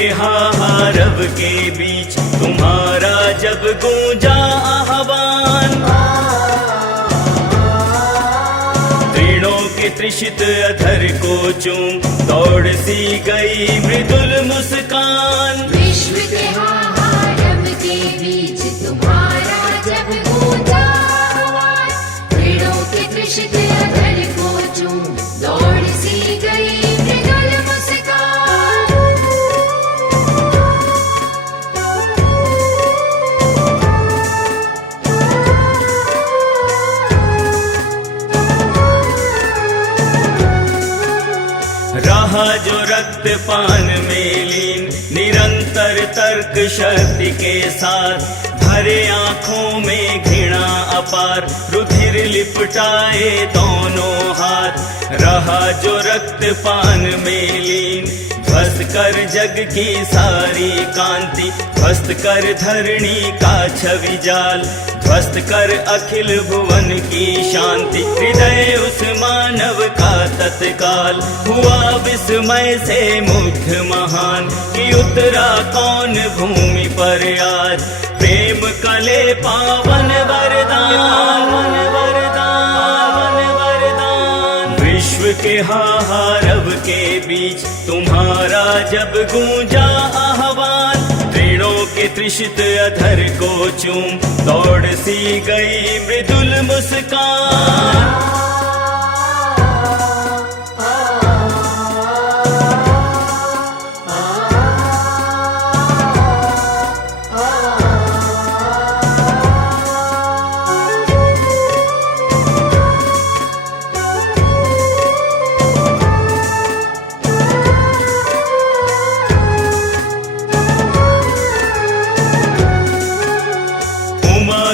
के हाहारव के बीच तुम्हारा जब गूंजा आह्वान, तीनों के त्रिषित अधर को चूम दौड़ सी गई मृदुल मुस्कान। विश्व के हाहारव के बीच तुम्हारा जब गूंजा आह्वान, तीनों के त्रिषित अधर को चूम दौड़ सी गई मृदुल मुस्कान। रहा जो रक्त पान में लीन निरंतर तर्क शक्ति के साथ, भरे आंखों में घृणा अपार रुधिर लिपटाए दोनों हाथ। रहा जो रक्त पान में लीन ध्वस्त कर जग की सारी कांति, ध्वस्त कर धरणी का छवि जाल, ध्वस्त कर अखिल भुवन की शांति। हृदय उस मानव का तत्काल हुआ विस्मय से मुग्ध महान, कि उतरा कौन भूमि पर आज प्रेम कले पावन वरदान, वरदान, वरदान। विश्व के हाहारव के बीच तुम्हारा जब गूंजा आह्वान, तीनों के त्रिषित अधर को चूम दौड़ सी गई मृदुल मुस्कान।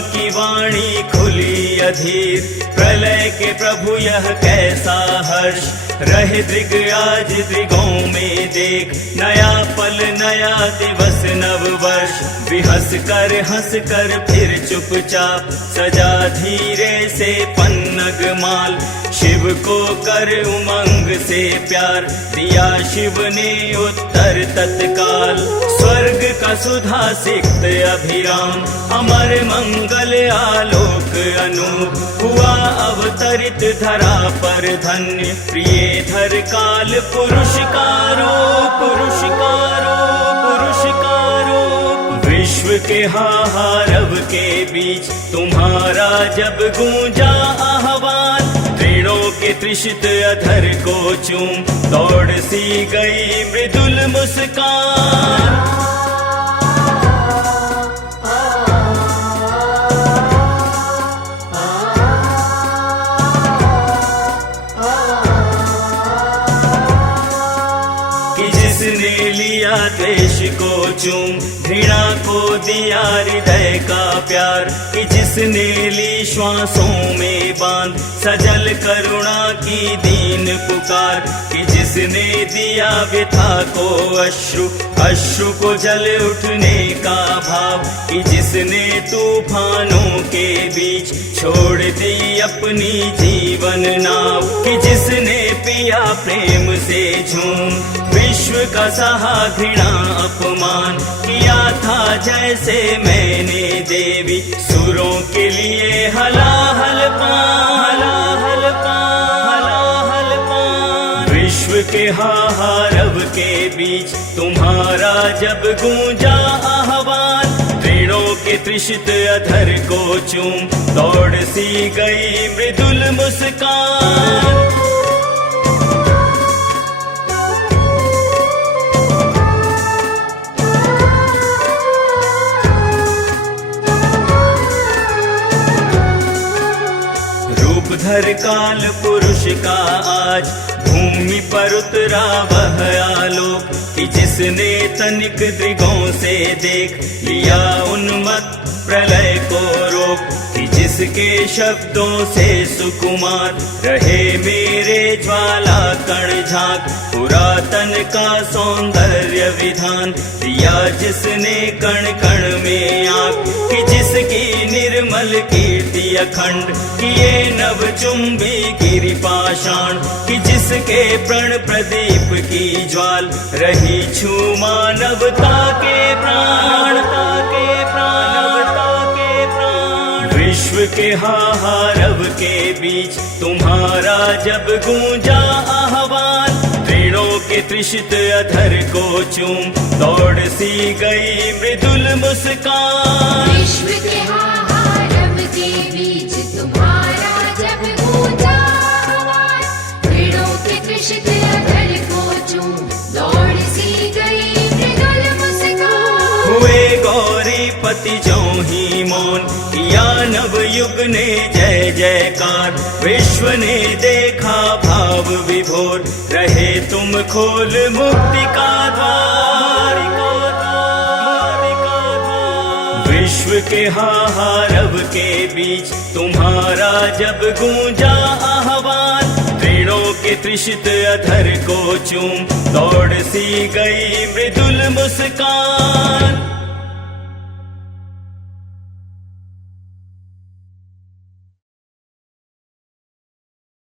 की वाणी खुली अधीर, प्रलय के प्रभु यह कैसा हर्ष, रहे दृग आज दृगों में देख, नया पल नया दिवस नव वर्ष। विहस कर हंस कर फिर चुपचाप सजा धीरे से पन्नग माल, शिव को कर उमंग से प्यार दिया शिव ने उत्तर तत्काल। स्वर्ग का सुधा सिक्त अभिराम, अमर मंगल आलोक अनूप, हुआ अवतरित धरा पर धन्य, प्रिय धर काल पुरुष का रूप, पुरुष का रूप, पुरुष का रूप। विश्व के हाहारव के बीच तुम्हारा जब गूंजा आह्वान, तीनों के त्रिषित अधर को चूम दौड़ सी गई मृदुल मुस्कान। जिसने लिया द्वेष को चूम, घृणा को दिया हृदय का प्यार, कि जिसने ली श्वासों में बांध सजल करुणा की दीन पुकार, कि जिसने दिया व्यथा को अश्रु, अश्रु को जल उठने का भाव, कि जिसने तूफानों के बीच छोड़ दी अपनी जीवन नाव, कि जिसने पिया प्रेम से झूम विश्व का सहा घृणा अपमान, किया था जैसे मैंने देवी सुरों के लिए हलाहल पान, हलाहल पान, हलाहल पान। विश्व के हाहारव के बीच तुम्हारा जब गूंजा आह्वान, तीनों के त्रिषित अधर को चूम दौड़ सी गई मृदुल मुस्कान। धर काल पुरुष का आज भूमि पर उतरा वह आलोक, कि जिसने तनिक दृगों से देख लिया उन्मत्त प्रलय को रोक, कि जिस जिसके शब्दों से सुकुमार रहे मेरे ज्वाला कण झांक, पुरातन का सौंदर्य विधान दिया जिसने कण कण में आँख, कि जिसकी निर्मल कीर्ति अखंड किए नव चुंबी गिरि पाषाण, कि जिसके प्रण प्रदीप की ज्वाल रही छू मानवता के प्राण, विश्व के हाहारव के बीच तुम्हारा जब गूंजा आह्वान, तृणों के तृषित अधर को चूम दौड़ सी गई मृदुल मुस्कान। विश्व के हाहारव के बीच तुम्हारा जब गूंजा आह्वान, तृणों के तृषित अधर को चूम दौड़ सी गई मृदुल मुस्कान। हुए गौरी पति जो ही मौन किया नव युग ने जय जयकार, विश्व ने देखा भाव विभोर रहे तुम खोल मुक्ति का द्वार। विश्व के हाहारव के बीच तुम्हारा जब गूंजा आह्वान, तृणों के तृषित अधर को चूम दौड़ सी गई मृदुल मुस्कान।